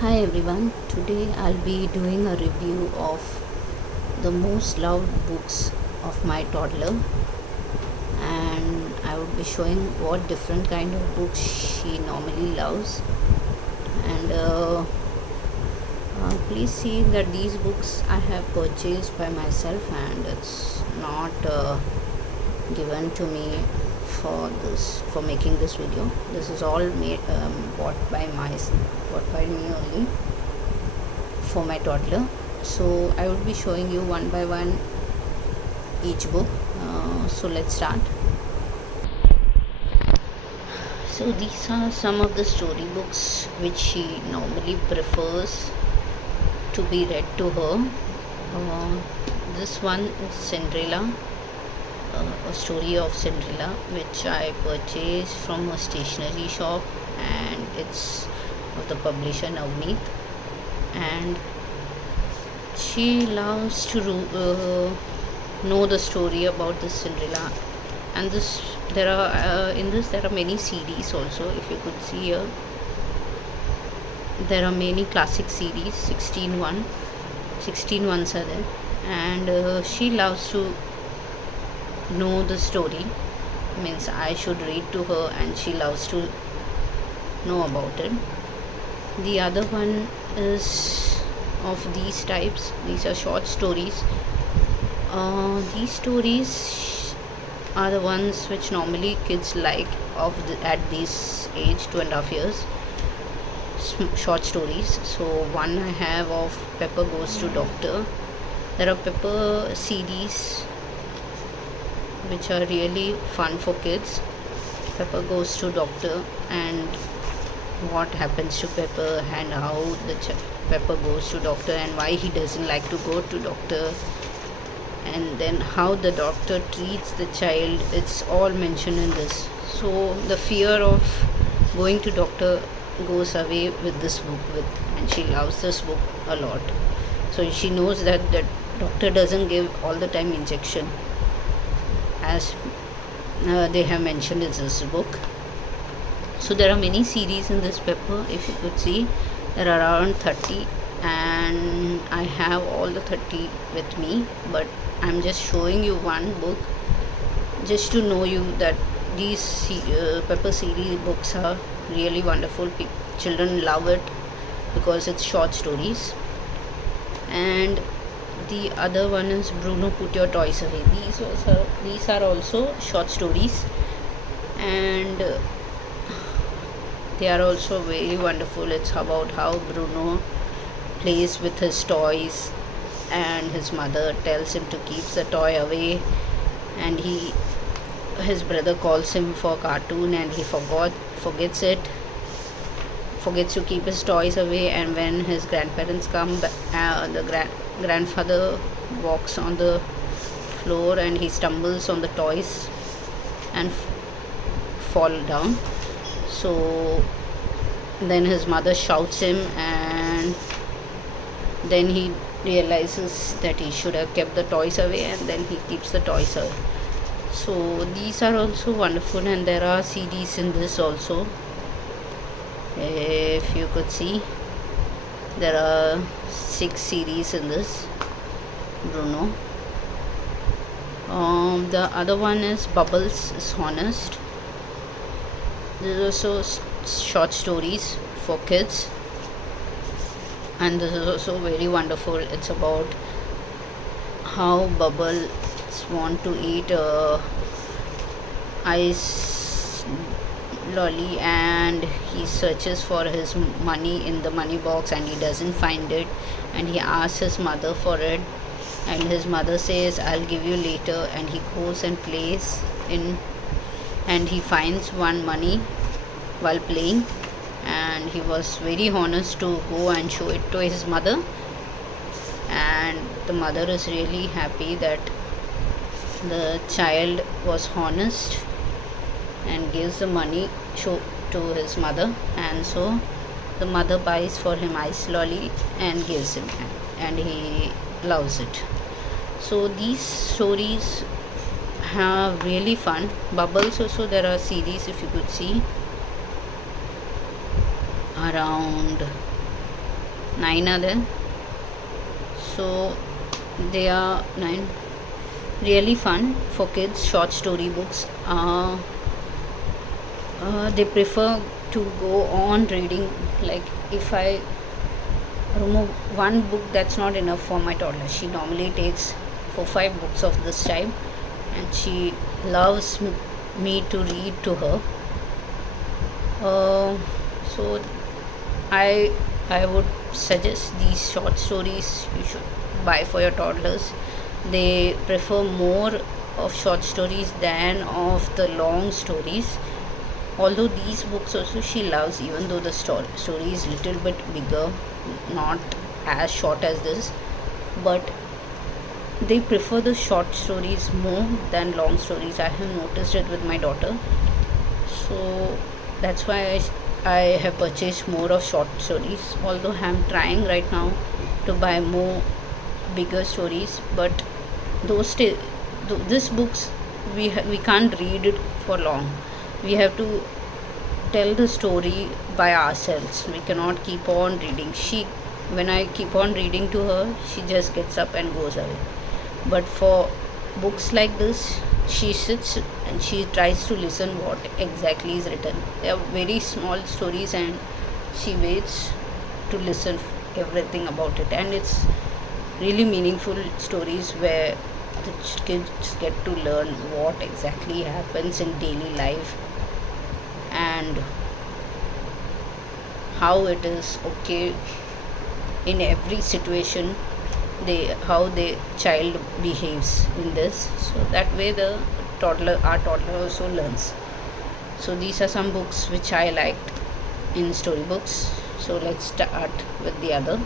Hi everyone, today I'll be doing a review of the most loved books of my toddler, and I would be showing what different kind of books she normally loves. And please see that these books I have purchased by myself, and it's not given to me for making this video. This is all made bought by me only for my toddler. So I will be showing you one by one each book. So let's start. So these are some of the storybooks which she normally prefers to be read to her. uh, this one is Cinderella, a story of Cinderella, which I purchased from a stationery shop, and it's of the publisher Navneet. And she loves to know the story about this Cinderella. And this there are in this there are many CDs also. If you could see here, there are many classic CDs. 16 ones are there, and she loves to know the story. Means I should read to her, and she loves to know about it. The other one is of these types. These are short stories. These stories are the ones which normally kids like at this age, 2.5 years. Short stories. So one I have of Pepper Goes to Doctor. There are Pepper CDs which are really fun for kids. Pepper Goes to Doctor, and what happens to Pepper, and how Pepper goes to doctor, and why he doesn't like to go to doctor, and then how the doctor treats the child. It's all mentioned in this. So the fear of going to doctor goes away with this book, and she loves this book a lot. So she knows that the doctor doesn't give all the time injection, as they have mentioned in this book. So there are many series in this Pepper. If you could see, there are around 30, and I have all the 30 with me, but I'm just showing you one book just to know you that these Pepper series books are really wonderful. Children love it because it's short stories. And the other one is Bruno Put Your Toys Away. These are also short stories, and they are also very wonderful. It's about how Bruno plays with his toys, and his mother tells him to keep the toy away, and his brother calls him for cartoon, and he forgets to keep his toys away. And when his grandparents come, the grandfather walks on the floor, and he stumbles on the toys and fall down. So then his mother shouts him, and then he realizes that he should have kept the toys away, and then he keeps the toys away. So these are also wonderful, and there are CDs in this also. If you could see, there are 6 series in this Bruno. The other one is Bubbles is Honest. These are also short stories for kids, and this is also very wonderful. It's about how Bubbles want to eat ice lolly, and he searches for his money in the money box, and he doesn't find it, and he asks his mother for it, and his mother says, I'll give you later, and he goes and plays and he finds one money while playing, and he was very honest to go and show it to his mother, and the mother is really happy that the child was honest and gives the money to his mother. And so the mother buys for him ice lolly and gives him, and he loves it. So these stories have really fun. Bubbles also, there are series, if you could see, around 9 are there. So they are 9. Really fun for kids. Short story books. They prefer to go on reading. Like if I remove one book, that's not enough for my toddler. She normally takes 4-5 books of this type, and she loves me to read to her. So I would suggest these short stories you should buy for your toddlers. They prefer more of short stories than of the long stories. Although these books also she loves, even though the story is little bit bigger, not as short as this, but they prefer the short stories more than long stories. I have noticed it with my daughter. So that's why I have purchased more of short stories, although I'm trying right now to buy more bigger stories. But these books we can't read it for long. We have to tell the story by ourselves. We cannot keep on reading. When I keep on reading to her, she just gets up and goes away. But for books like this, she sits and she tries to listen what exactly is written. They are very small stories, and she waits to listen everything about it. And it's really meaningful stories where the kids get to learn what exactly happens in daily life, and how it is okay in every situation, how the child behaves in this, so that way our toddler also learns. So these are some books which I liked in storybooks. So let's start with the other.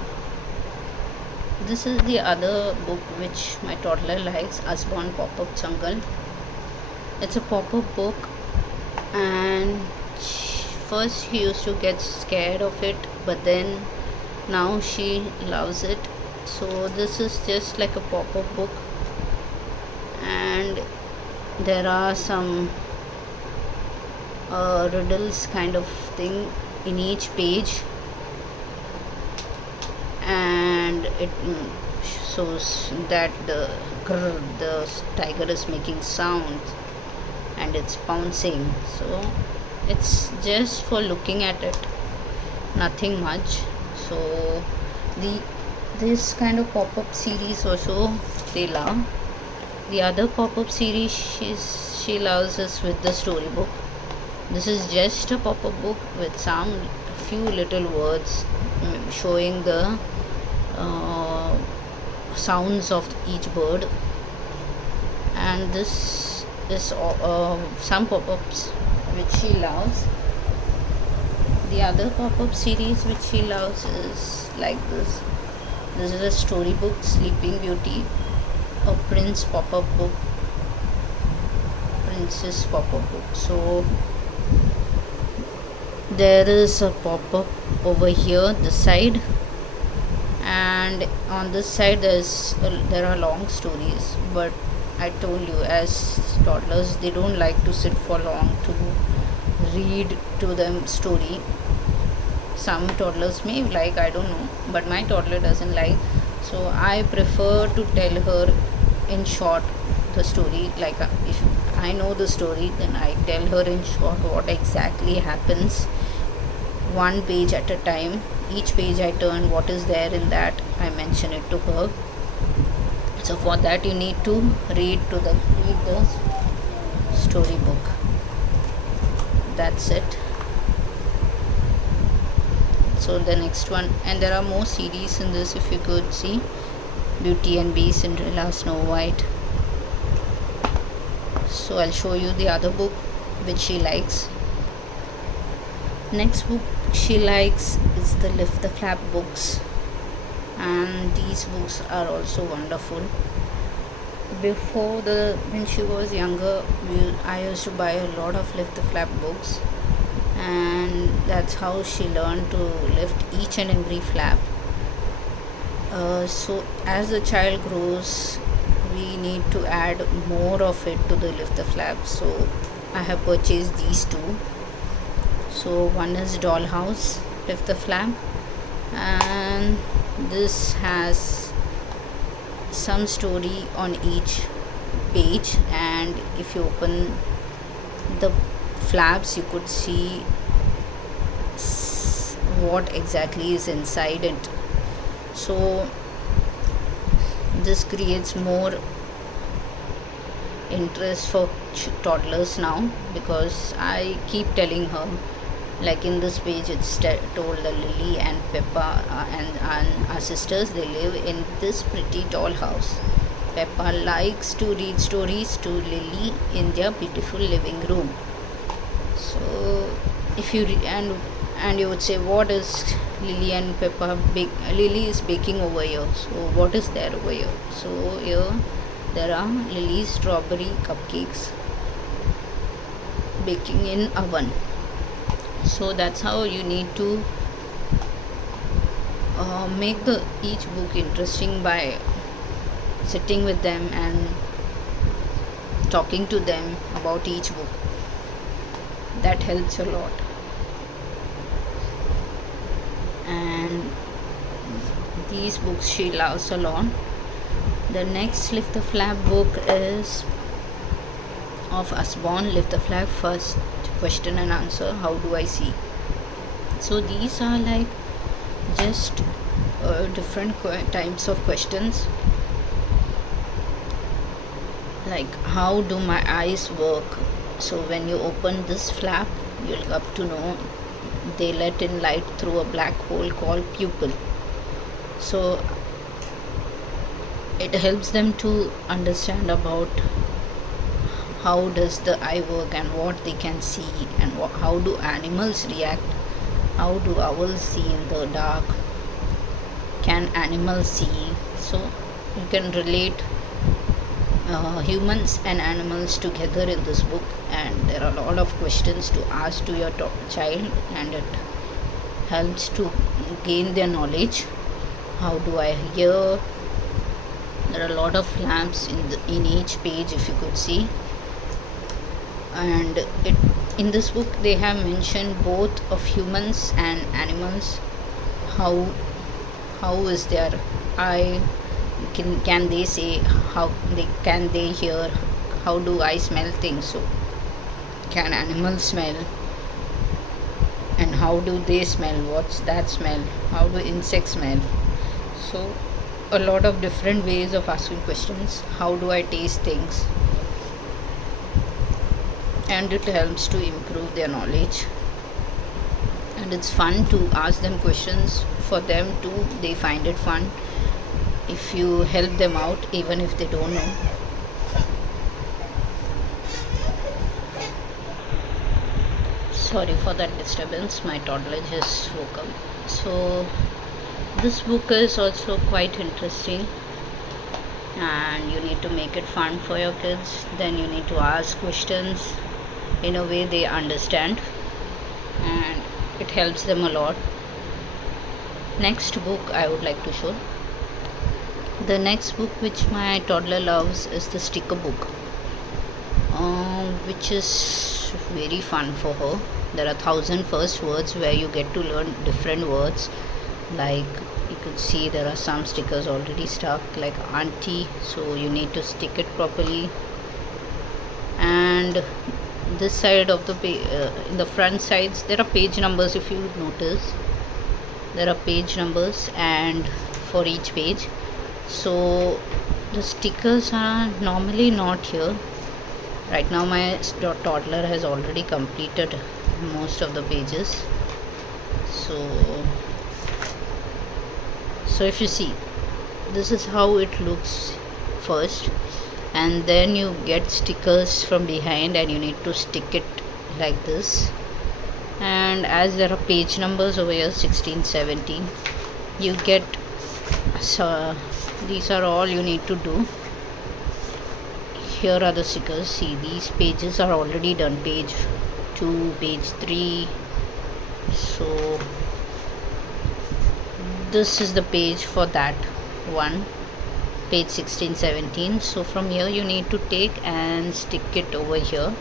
This is the other book which my toddler likes, Usborne Pop-Up Jungle. It's a pop-up book, and first he used to get scared of it, but then now she loves it. So this is just like a pop-up book, and there are some riddles kind of thing in each page, and it shows that the tiger is making sounds and it's bouncing. So it's just for looking at it, nothing much. So this kind of pop-up series also they love. The other pop-up series she loves is with the storybook. This is just a pop-up book with some few little words showing the sounds of each bird, and this is some pop-ups which she loves. The other pop-up series which she loves is like this. This is a storybook, Sleeping Beauty, a Prince pop-up book, Princess pop-up book. So there is a pop-up over here, this side, and on this side there are long stories. But I told you, as toddlers, they don't like to sit for long to read to them story. Some toddlers may like, I don't know, but my toddler doesn't like. So I prefer to tell her in short the story. Like if I know the story, then I tell her in short what exactly happens, one page at a time. Each page I turn, what is there in that, I mention it to her. So for that you need to read the storybook. That's it. So the next one, and there are more series in this, if you could see: Beauty and Beast, Cinderella, Snow White. So I'll show you the other book which she likes. Next book she likes is the Lift the Flap books, and these books are also wonderful. Before when she was younger, I used to buy a lot of Lift the Flap books, and that's how she learned to lift each and every flap. So as the child grows, we need to add more of it to the Lift the Flap. So I have purchased these two. So one is Dollhouse Lift the Flap, and this has some story on each page, and if you open the flaps you could see what exactly is inside it. So this creates more interest for toddlers now, because I keep telling her, like in this page it's told that Lily and Peppa and our sisters, they live in this pretty tall house. Peppa likes to read stories to Lily in their beautiful living room. So if you and you would say, what is Lily and Peppa Lily is baking over here, so what is there over here? So here there are Lily's strawberry cupcakes baking in oven. So that's how you need to make the each book interesting by sitting with them and talking to them about each book. That helps a lot. And these books she loves a lot. The next Lift the Flag book is of Usborne. Lift the Flag, first question and answer, how do I see? So these are like just different types of questions, like how do my eyes work? So when you open this flap, you'll get to know they let in light through a black hole called pupil. So it helps them to understand about how does the eye work and what they can see, and how do animals react, how do owls see in the dark, can animals see? So you can relate humans and animals together in this book, and there are a lot of questions to ask to your child, and it helps to gain their knowledge. How do I hear? There are a lot of lamps in each page, if you could see. And in this book they have mentioned both of humans and animals, how is their eye, can they say, how can they hear, how do I smell things? So can animals smell, and how do they smell, what's that smell, how do insects smell? So a lot of different ways of asking questions. How do I taste things? And it helps to improve their knowledge, and it's fun to ask them questions. For them too, they find it fun if you help them out, even if they don't know. Sorry for that disturbance, my toddler just woke up. So this book is also quite interesting, and you need to make it fun for your kids. Then you need to ask questions in a way they understand, and it helps them a lot. Next book I would like to show. The next book which my toddler loves is the sticker book, which is very fun for her. There are 1,000 first words where you get to learn different words. Like you could see there are some stickers already stuck, like auntie, so you need to stick it properly. And this side of the in the front sides there are page numbers. If you notice, there are page numbers and for each page. So the stickers are normally not here. Right now my toddler has already completed most of the pages. So if you see, this is how it looks first, and then you get stickers from behind and you need to stick it like this. And as there are page numbers over here, 16, 17, you get, so these are all you need to do. Here are the stickers. See, these pages are already done, page 2, page 3. So this is the page for that one, page 16, 17. So from here you need to take and stick it over here,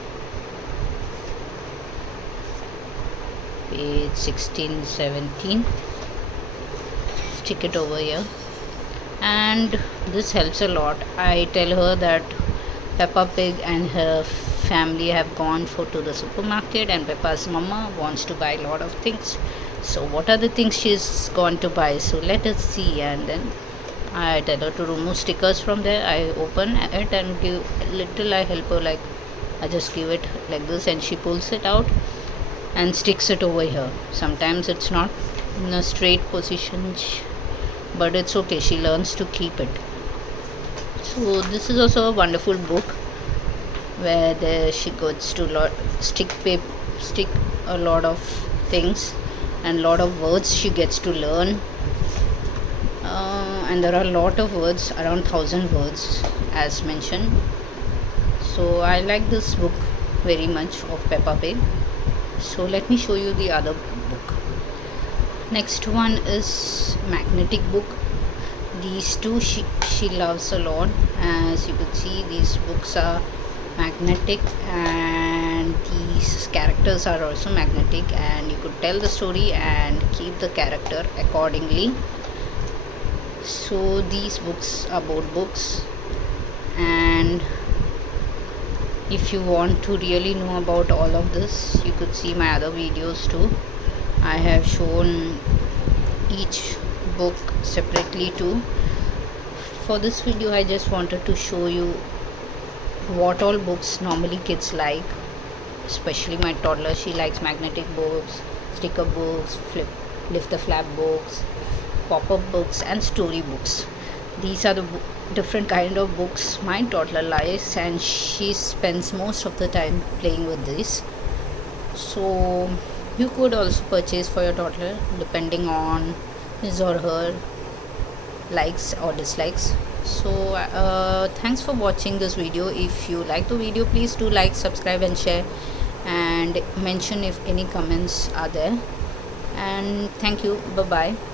page 16, 17. stick it over here, and this helps a lot. I tell her that Peppa Pig and her family have gone to the supermarket, and Peppa's mama wants to buy a lot of things. So what are the things she's gone to buy? So let us see. And then I tell her to remove stickers from there. I open it and give little. I help her, like I just give it like this, and she pulls it out and sticks it over here. Sometimes it's not in a straight position, but it's okay, she learns to keep it. So this is also a wonderful book where she gets to stick a lot of things and lot of words she gets to learn, and there are a lot of words, around 1000 words as mentioned. So I like this book very much of Peppa Pig. So let me show you the other book. Next one is magnetic book. These two she loves a lot. As you could see, these books are magnetic, and these characters are also magnetic, and you could tell the story and keep the character accordingly. So these books are both books, and if you want to really know about all of this, you could see my other videos too. I have shown each book separately too. For this video, I just wanted to show you what all books normally kids like, especially my toddler. She likes magnetic books, sticker books, lift the flap books, pop-up books, and story books. These are the different kind of books my toddler likes, and she spends most of the time playing with these. So you could also purchase for your toddler depending on his or her likes or dislikes. So thanks for watching this video. If you like the video, please do like, subscribe, and share, and mention if any comments are there. And thank you. Bye bye.